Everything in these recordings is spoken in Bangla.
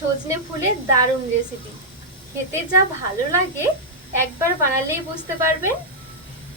সজনে ফুলের দারুণ রেসিপি খেতে যা ভালো লাগে একবার বানালেই বুঝতে পারবেন।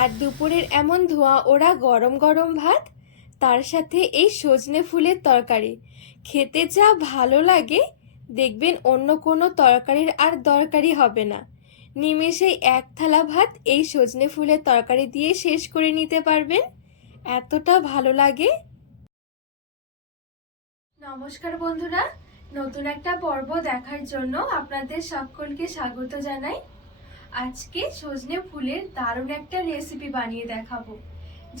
আর দুপুরের এমন ধোঁয়া ওরা গরম গরম ভাত তার সাথে এই সজনে ফুলের তরকারি। খেতে যা ভালো লাগে দেখবেন অন্য কোনো তরকারির আর দরকারই হবে না। নিমেষেই এক থালা ভাত এই সজনে ফুলের তরকারি দিয়ে শেষ করে নিতে পারবেন। এতটা ভালো লাগে। নমস্কার বন্ধুরা নতুন একটা পর্ব দেখার জন্য আপনাদের সকলকে স্বাগত জানাই। আজকে সজনে ফুলের দারুণ একটা রেসিপি বানিয়ে দেখাবো,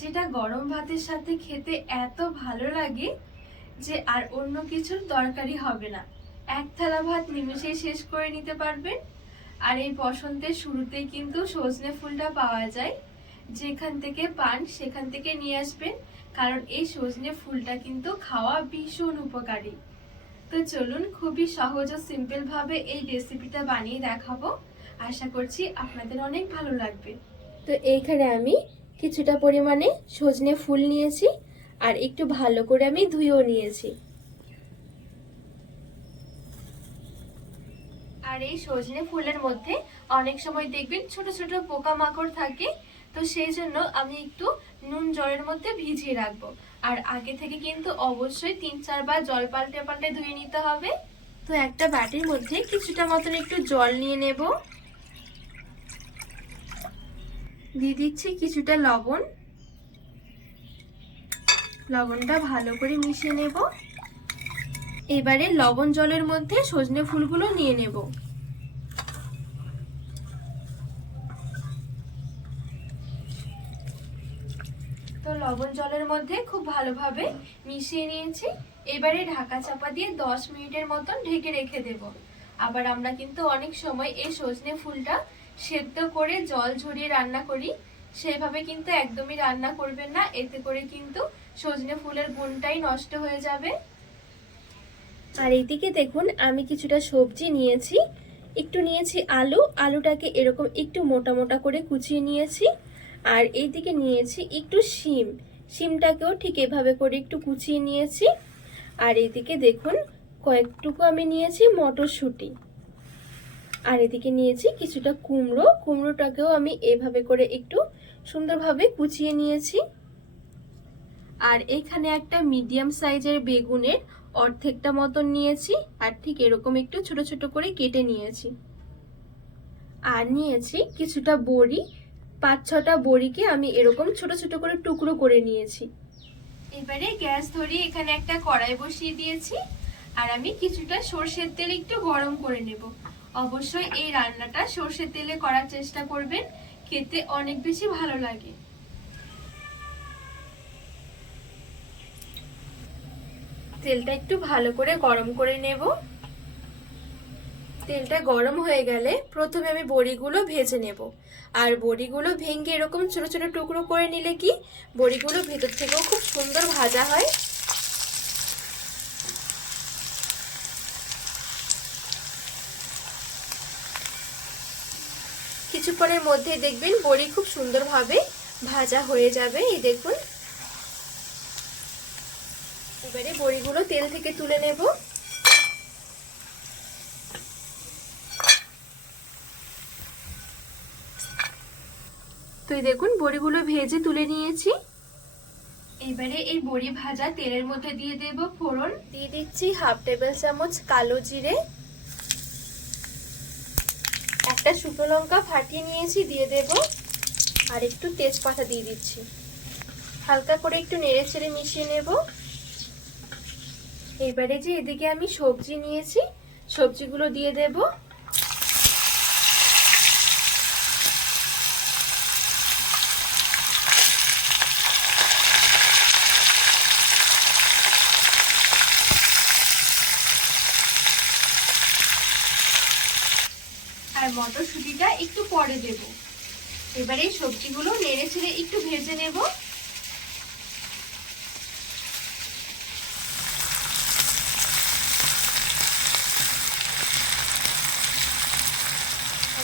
যেটা গরম ভাতের সাথে খেতে এত ভালো লাগে যে আর অন্য কিছুর দরকারই হবে না। এক থালা ভাত নিমেষেই শেষ করে নিতে পারবেন। আর এই বসন্তের শুরুতেই কিন্তু সজনে ফুলটা পাওয়া যায়। যেখান থেকে পান সেখান থেকে নিয়ে আসবেন, কারণ এই সজনে ফুলটা কিন্তু খাওয়া ভীষণ উপকারী। তো চলুন খুবই সহজ ও সিম্পল ভাবে এই রেসিপিটা বানিয়ে দেখাবো। আশা করছি আপনাদের অনেক ভালো লাগবে। তো এইখানে আমি কিছুটা পরিমাণে সজনে ফুল নিয়েছি আর একটু ভালো করে আমি ধুয়েও নিয়েছি। আর এই সজনে ফুলের মধ্যে অনেক সময় দেখবেন ছোট ছোট পোকামাকড় থাকে, তো সেই জন্য আমি একটু নুন জলের মধ্যে ভিজিয়ে রাখব। আর আগে থেকে কিন্তু অবশ্যই তিন চারবার জল পাল্টে পাল্টে ধুয়ে নিতে হবে। তো একটা বাটির মধ্যে কিছুটা মতন একটু জল নিয়ে নেব। দিয়ে দিচ্ছি কিছুটা লবণ। লবণটা ভালো করে মিশিয়ে নেব। এবারে লবণ জলের মধ্যে সজনে ফুলগুলো নিয়ে নেব। তো লবণ জলের মধ্যে খুব ভালোভাবে মিশিয়ে নিয়েছি। এবারে ঢাকা চাপা দিয়ে দশ মিনিটের মতন ঢেকে রেখে দেব। আবার আমরা কিন্তু অনেক সময় এই সজনে ফুলটা সেদ্ধ করে জল ঝরিয়ে রান্না করি। সেভাবে কিন্তু একদমই রান্না করবেন না, এতে করে কিন্তু সজনে ফুলের গুণটাই নষ্ট হয়ে যাবে। আর এইদিকে দেখুন, আমি কিছুটা সবজি নিয়েছি। একটু নিয়েছি আলু। আলুটাকে এরকম একটু মোটা মোটা করে কুচিয়ে নিয়েছি। আর এইদিকে নিয়েছি একটু শিম। শিমটাকেও ঠিক এভাবে করে একটু কুচিয়ে নিয়েছি। আর এইদিকে দেখুন, কয়েকটুকু আমি নিয়েছি মটরশুঁটি। আর এদিকে নিয়েছি কিছুটা কুমড়ো। কুমড়োটাকেও আমি এভাবে করে একটু সুন্দরভাবে কুচিয়ে নিয়েছি। আর এখানে একটা মিডিয়াম সাইজের বেগুনের অর্ধেকটা মতন নিয়েছি। আর ঠিক এরকম একটু ছোট ছোট করে কেটে নিয়েছি। আর নিয়েছি কিছুটা বড়ি। পাঁচ ছটা বড়িকে আমি এরকম ছোট ছোট করে টুকরো করে নিয়েছি। এবারে গ্যাস ধরিয়ে এখানে একটা কড়াই বসিয়ে দিয়েছি আর আমি কিছুটা সর্ষের তেল একটু গরম করে নেব। অবশ্যই এই রান্নাটা সর্ষের তেলে করার চেষ্টা করবেন খেতে অনেক বেশি ভালো লাগে। তেলটা একটু ভালো করে গরম করে নেব। তেলটা গরম হয়ে গেলে প্রথমে আমি বড়িগুলো ভেজে নেব। আর বড়িগুলো ভেঙে এরকম ছোট ছোট টুকরো করে নিলে কি বড়িগুলো ভেতর থেকেও খুব সুন্দর ভাজা হয়। কিছুক্ষণের মধ্যে দেখবেন বড়ি খুব সুন্দরভাবে ভাজা হয়ে যাবে। এই দেখুন। এবারে বড়িগুলো তেল থেকে তুলে নেব। তো এই দেখুন বড়িগুলো ভেজে তুলে নিয়েছি। এবারে এই বড়ি ভাজা তেলের মধ্যে দিয়ে দেব ফোড়ন। দিয়ে দিচ্ছি হাফ টেবিল চামচ কালো জিরে। একটা শুকনো লঙ্কা ফাটিয়ে নিয়েছি দিয়ে দেব। আর একটু তেজপাতা দিয়ে দিচ্ছি। হালকা করে একটু নেড়ে ছেড়ে মিশিয়ে নেব। এবারে যে এদিকে আমি সবজি নিয়েছি সবজিগুলো দিয়ে দেব। মটরশুঁটিটা একটু পরে দেব। এবারে সবজিগুলো নেড়ে ছেড়ে একটু ভেজে নেব।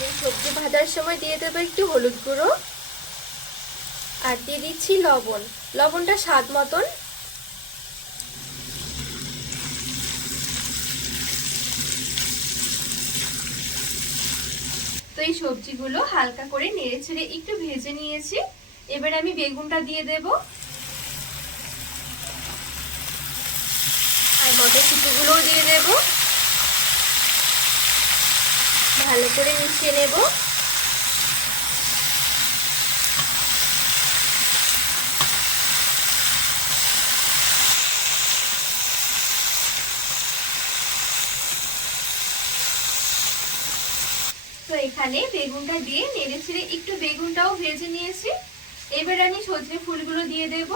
এই সবজি ভাজার সময় দিয়ে দেবো একটু হলুদ গুঁড়ো। আর দিয়ে দিচ্ছি লবণ। লবণটা স্বাদ মতন এই সবজিগুলো হালকা করে নেড়ে ছেড়ে একটু ভেজে নিয়েছি। এবার আমি বেগুনটা দিয়ে দেব। আর মটরশুটিগুলোও দিয়ে দেব। ভালো করে মিশিয়ে নেব তো এখানে বেগুনটা দিয়ে নেড়ে ছেড়ে একটু বেগুনটাও ভেজে নিয়েছি। এবার আমি সজনে ফুলগুলো দিয়ে দেব।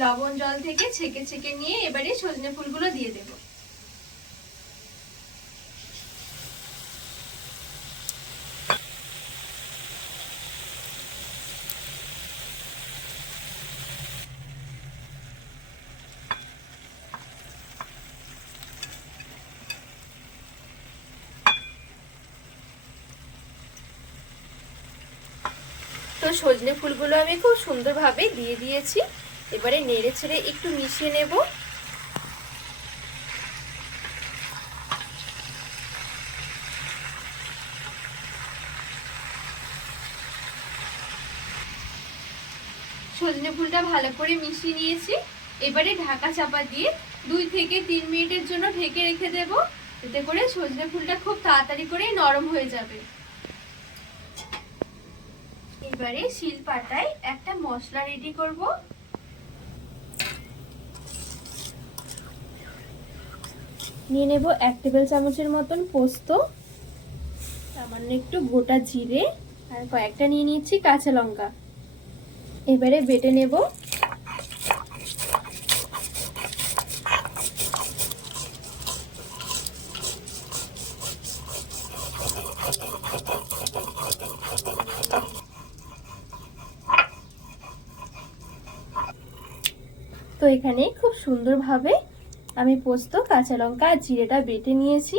লবণ জল থেকে ছেঁকে ছেঁকে নিয়ে এবারে সজনে ফুলগুলো দিয়ে দেব। তো সজনে ফুলগুলো আমি খুব সুন্দরভাবে দিয়ে দিয়েছি। এবারে নেড়ে ছেড়ে একটু মিশিয়ে নেব। সজনে ফুলটা ভালো করে মিশিয়ে নিয়েছি। এবারে ঢাকা চাপা দিয়ে দুই থেকে তিন মিনিটের জন্য ঢেকে রেখে দেব। এতে করে সজনে ফুলটা খুব তাড়াতাড়ি করে নরম হয়ে যাবে। এবারে শিল পাটায় একটা মশলা রেডি করব। নিয়ে নেব এক টেবিল চামচের মতন পোস্ত, সামান্য একটু গোটা জিরে, আর কয়েকটা নিয়ে নিচ্ছি কাঁচা লঙ্কা। এবারে বেটে নেব এখানে খুব সুন্দরভাবে আমি পোস্ত, কাঁচা লঙ্কা আর জিরেটা বেটে নিয়েছি।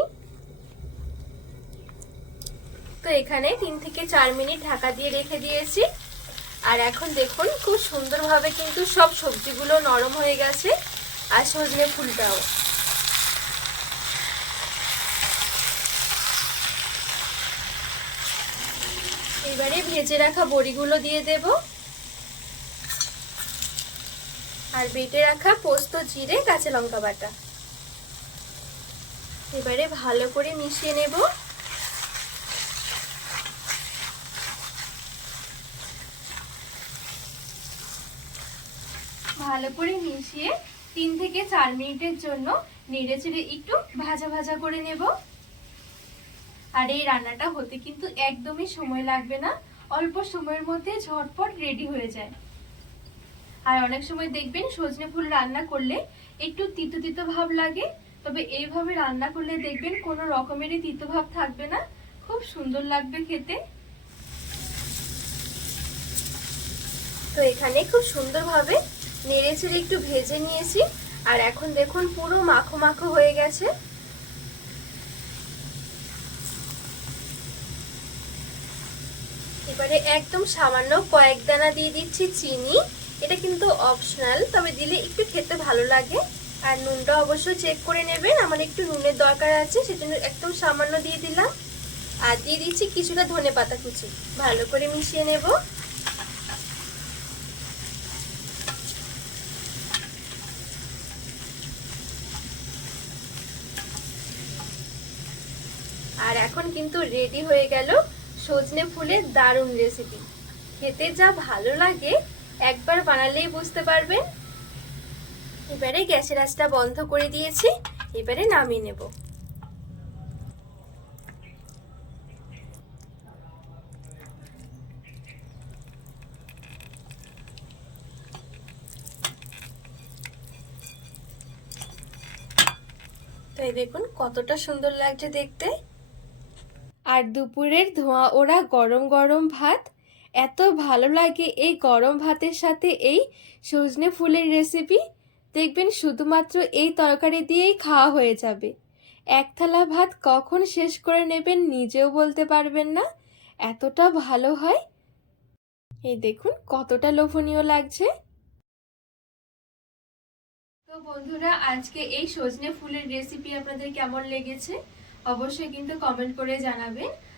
তো এখানে তিন থেকে চার মিনিট ঢাকা দিয়ে রেখে দিয়েছি। আর এখন দেখুন, খুব সুন্দরভাবে কিন্তু সব সবজিগুলো নরম হয়ে গেছে আর সজনে ফুলটাও। এবারে ভেজে রাখা বড়িগুলো দিয়ে দেব। আর বেটে রাখা পোস্ত, জিরে, কাঁচা লঙ্কা বাটা। এবারে ভালো করে মিশিয়ে নেব। ভালো করে মিশিয়ে তিন থেকে চার মিনিটের জন্য নেড়ে চেড়ে একটু ভাজা ভাজা করে নেব। আর এই রান্নাটা হতে কিন্তু একদমই সময় লাগবে না। অল্প সময়ের মধ্যে ঝটপট রেডি হয়ে যায়। আর অনেক সময় দেখবেন সজনে ফুল রান্না করলে একটু তিতো তিতো ভাব লাগে, তবে এইভাবে রান্না করলে দেখবেন কোনো রকমেরই তিতো ভাব থাকবে না। খুব সুন্দর লাগবে খেতে। তো এখানে খুব সুন্দরভাবে নেড়ে ছেড়ে একটু ভেজে নিয়েছি, আর এখন দেখুন পুরো মাখো মাখো হয়ে গেছে। এবারে একদম সামান্য কয়েক দানা দিয়ে দিচ্ছি চিনি। এটা কিন্তু অপশনাল তবে দিলে একটু খেতে ভালো লাগে। আর নুনটা অবশ্যই চেক করে নেবেন, আমার একটু নুনের দরকার আছে, সেজন্য একদম সামান্য দিয়ে দিলাম। আর দিয়ে দিচ্ছি কিছুটা ধনে পাতা কুচি, ভালো করে মিশিয়ে নেব। আর এখন কিন্তু রেডি হয়ে গেল সজনে ফুলের দারুণ রেসিপি খেতে যা ভালো লাগে একবার বানালেই বুঝতে পারবেন। এবারে গ্যাসের আঁচটা বন্ধ করে দিয়েছি, এবারে নামিয়ে নেব। তাই দেখুন কতটা সুন্দর লাগছে দেখতে। আর দুপুরের ধোঁয়া ওরা গরম গরম ভাত এত ভালো লাগে এই গরম ভাতের সাথে এই সজনে ফুলের রেসিপি দেখবেন শুধুমাত্র এই তরকারি দিয়েই খাওয়া হয়ে যাবে। এক থালা ভাত কখন শেষ করে নেবেন নিজেও বলতে পারবেন না। এতটা ভালো হয়। এই দেখুন কতটা লোভনীয় লাগছে। তো বন্ধুরা, আজকে এই সজনে ফুলের রেসিপি আপনাদের কেমন লেগেছে? অবশ্যই কিন্তু কমেন্ট করে জানাবেন।